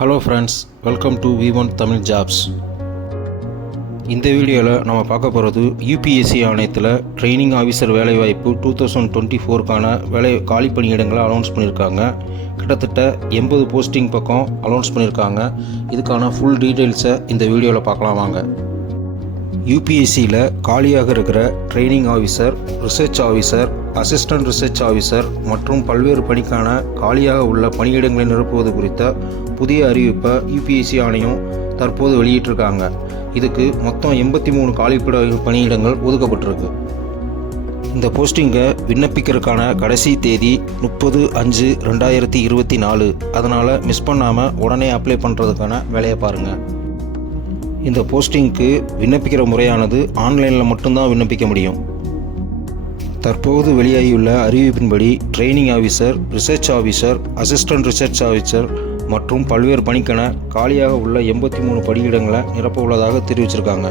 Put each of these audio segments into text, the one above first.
Hello friends, welcome to V1 Tamil jobs. இந்த வீடியோவில் நம்ம பார்க்க போகிறது யூபிஎஸ்சி ஆணையத்தில் ட்ரைனிங் ஆஃபீஸர் வேலைவாய்ப்பு 2024க்கான காலி பணியிடங்களை அனௌன்ஸ் பண்ணியிருக்காங்க. கிட்டத்தட்ட 80 போஸ்டிங் பக்கம் அனௌன்ஸ் பண்ணியிருக்காங்க. இதுக்கான ஃபுல் டீட்டெயில்ஸை இந்த வீடியோவில் பார்க்கலாம் வாங்க. யூபிஎஸ்சியில் காலியாக இருக்கிற training officer, research officer, assistant research officer மற்றும் பல்வேறு பணிக்கான காலியாக உள்ள பணியிடங்களை நிரப்புவது குறித்த புதிய அறிவிப்பை யூபிஎஸ்சி ஆணையம் தற்போது வெளியிட்டிருக்காங்க. இதுக்கு மொத்தம் 83 காலிப்பட பணியிடங்கள் ஒதுக்கப்பட்டிருக்கு. இந்த போஸ்டிங்கை விண்ணப்பிக்கிறதுக்கான கடைசி தேதி 30/5/2024. அதனால் மிஸ் பண்ணாமல் உடனே அப்ளை பண்ணுறதுக்கான வேலையை பாருங்கள். இந்த போஸ்டிங்க்கு விண்ணப்பிக்கிற முறையானது ஆன்லைனில் மட்டும்தான் விண்ணப்பிக்க முடியும். தற்போது வெளியாகியுள்ள அறிவிப்பின்படி training officer, research officer, assistant research officer மற்றும் பல்வேறு பணிக்கென காலியாக உள்ள 83 பணியிடங்களை நிரப்ப உள்ளதாக தெரிவிச்சிருக்காங்க.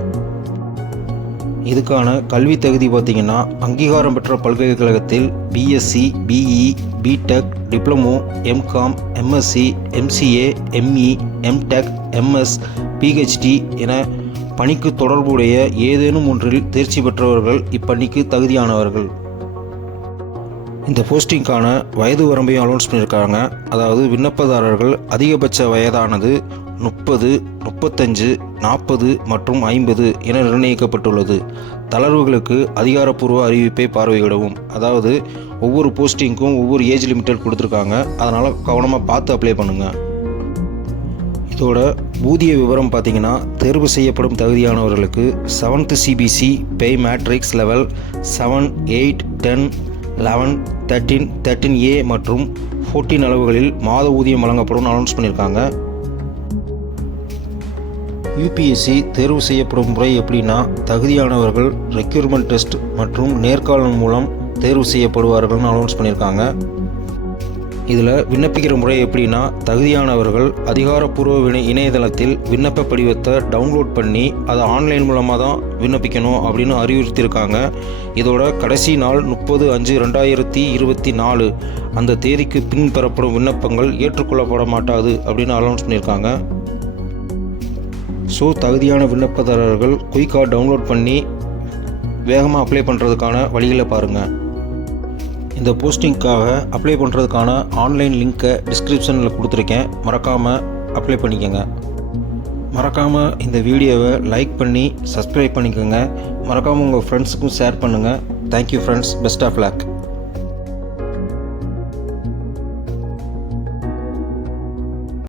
இதுக்கான கல்வி தகுதி பார்த்திங்கன்னா, அங்கீகாரம் பெற்ற பல்கலைக்கழகத்தில் BSc, BE, BTech, diploma, MCom, MSc, MCA, ME, MTech, MS, PhD என பணிக்கு தொடர்புடைய ஏதேனும் ஒன்றில் தேர்ச்சி பெற்றவர்கள் இப்பணிக்கு தகுதியானவர்கள். இந்த போஸ்டிங்கான வயது வரம்பையும் அனௌன்ஸ் பண்ணியிருக்காங்க. அதாவது விண்ணப்பதாரர்கள் அதிகபட்ச வயதானது 30, 35, 40 மற்றும் 50 என நிர்ணயிக்கப்பட்டுள்ளது. தளர்வுகளுக்கு அதிகாரப்பூர்வ அறிவிப்பை பார்வையிடவும். அதாவது ஒவ்வொரு போஸ்டிங்க்கும் ஒவ்வொரு ஏஜ் லிமிட்டட் கொடுத்துருக்காங்க. அதனால் கவனமாக பார்த்து அப்ளை பண்ணுங்கள். இதோட ஊதிய விவரம் பார்த்திங்கன்னா, தேர்வு செய்யப்படும் தகுதியானவர்களுக்கு 7th CBC பே மேட்ரிக்ஸ் லெவல் 7, 8, 10, 11, 13, 13A மற்றும் 14 அளவுகளில் மாத ஊதியம் வழங்கப்படும் அனௌன்ஸ் பண்ணியிருக்காங்க. யூபிஎஸ்சி தேர்வு செய்யப்படும் முறை எப்படின்னா, தகுதியானவர்கள் ரெக்யூர்மெண்ட் டெஸ்ட் மற்றும் நேர்காணல் மூலம் தேர்வு செய்யப்படுவார்கள்னு அனௌன்ஸ் பண்ணியிருக்காங்க. இதில் விண்ணப்பிக்கிற முறை எப்படின்னா, தகுதியானவர்கள் அதிகாரப்பூர்வ இணையதளத்தில் விண்ணப்ப படிவத்தை டவுன்லோட் பண்ணி அதை ஆன்லைன் மூலமாக தான் விண்ணப்பிக்கணும் அப்படின்னு அறிவுறுத்தியிருக்காங்க. இதோட கடைசி நாள் 30/5/2024. அந்த தேதிக்கு பின் பெறப்படும் விண்ணப்பங்கள் ஏற்றுக்கொள்ளப்பட மாட்டாது அப்படின்னு அனௌன்ஸ் பண்ணியிருக்காங்க. ஸோ தகுதியான விண்ணப்பதாரர்கள் குயிக்காக டவுன்லோட் பண்ணி வேகமாக அப்ளை பண்ணுறதுக்கான வழிகளை பாருங்கள். இந்த போஸ்டிங்க்காக அப்ளை பண்ணுறதுக்கான ஆன்லைன் லிங்க்கை டிஸ்கிரிப்ஷனில் கொடுத்துருக்கேன். மறக்காமல் அப்ளை பண்ணிக்கோங்க. மறக்காமல் இந்த வீடியோவை லைக் பண்ணி சப்ஸ்கிரைப் பண்ணிக்கோங்க. மறக்காமல் உங்கள் ஃப்ரெண்ட்ஸுக்கும் ஷேர் பண்ணுங்கள். Thank you friends. Best of luck.